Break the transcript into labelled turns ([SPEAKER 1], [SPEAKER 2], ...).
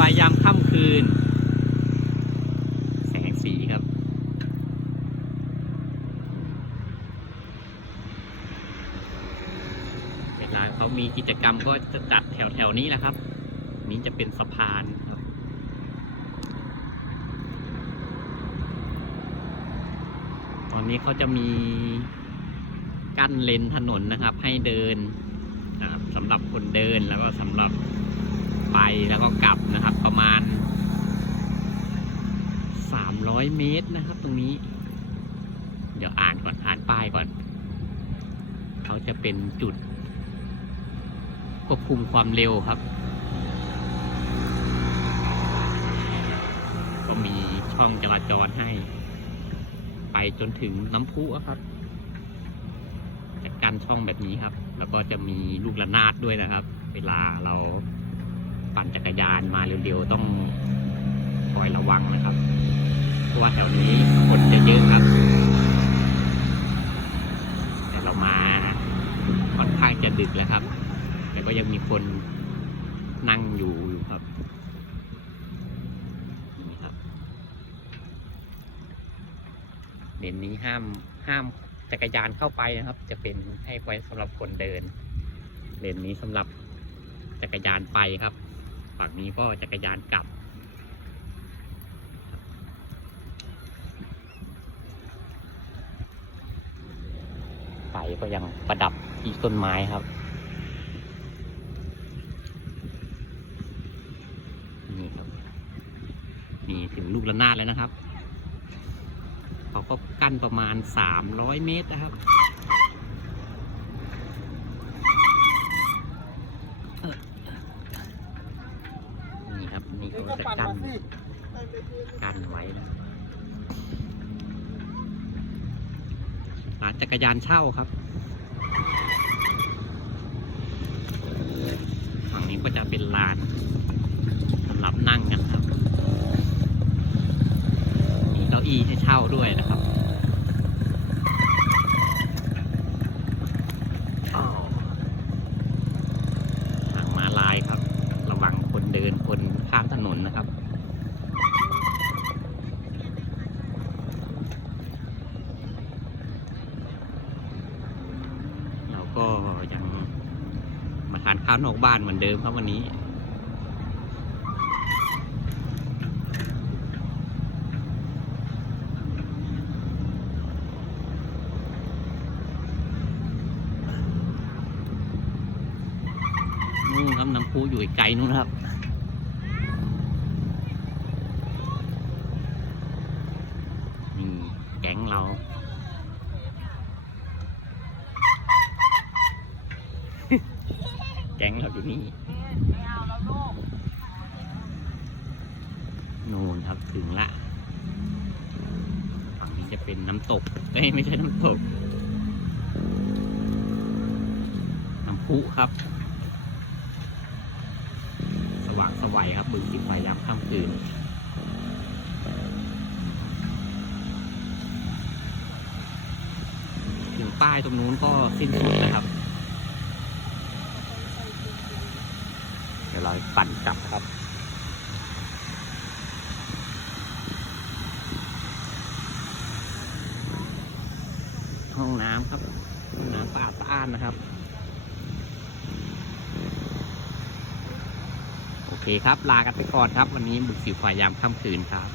[SPEAKER 1] ไฟยามค่ำคืน แสงสีครับ เวลาเขามีกิจกรรมก็จะจัดแถวแถวๆนี้แหละครับ นี้จะเป็นสะพานครับตอนนี้เขาจะมีกั้นเลนถนนนะครับ ให้เดินนะครับสำหรับคนเดินแล้วก็สำหรับ แล้วก็กลับนะครับประมาณ 300 เมตรนะครับ ตรงนี้ เดี๋ยวอ่านก่อนอ่านป้ายก่อน เขาจะเป็นจุดควบคุมความเร็วครับ ก็มีช่องจราจรให้ ไปจนถึงน้ำพุครับจะกันช่องแบบนี้ครับ แล้วก็จะมีลูกระนาดด้วยนะครับ เวลาเรา ปั่นจักรยานมาเร็วๆต้องคอยระวังนะครับ เพราะว่าแถวนี้คนจะเยอะครับ แต่เรามาค่อนข้างจะดึกแล้วครับ แต่ก็ยังมีคนนั่งอยู่อยู่ครับนี่ครับเลนนี้ห้ามห้ามจักรยานเข้าไปนะครับ จะเป็นให้ไว้สำหรับคนเดินเลนนี้สำหรับจักรยานไปครับ ฝั่งนี้ก็จักรยานกลับ ไฟก็ยังประดับที่ต้นไม้ครับ นี่ครับ มีถึงลูกระนาดแล้วนะครับ เขาก็กั้นประมาณ 300 เมตรนะครับเอ่อนี่ครับ นี่เขา จะกั้นกั้นไว้นะร้านจักรยานเช่าครับ ฝั่งนี้ก็จะเป็นลานสำหรับนั่งกันครับ มีเก้าอี้ให้เช่าด้วยนะครับอ้าวทางมาลายครับ ระวังคนเดินคนข้ามถนนนะครับ เราก็ยังมาทาน ข้าวนอกบ้านเหมือนเดิมครับวันนี้ นู่นครับน้ำพุอยู่ไกลนู่นครับนี่แก๊งเรา แก๊งเราอยู่นี่นู่นครับถึงละฝั่งนี้จะเป็นน้ำตกเอ้ยไม่ใช่น้ำตก น้ำพุครับ สว่างสวัยครับบึงสิบไฟยามค่ำคืนถึงป้ายตรงนู้นก็สิ้นสุดนะครับ เดี๋ยวเราปั่นกลับครับ ห้องน้ำครับห้องน้ำสะอาดสะอ้านนะครับ โอเคครับ ลากันไปก่อนครับ วันนี้บุกสิวฝ่ายยามค่ำคืนครับ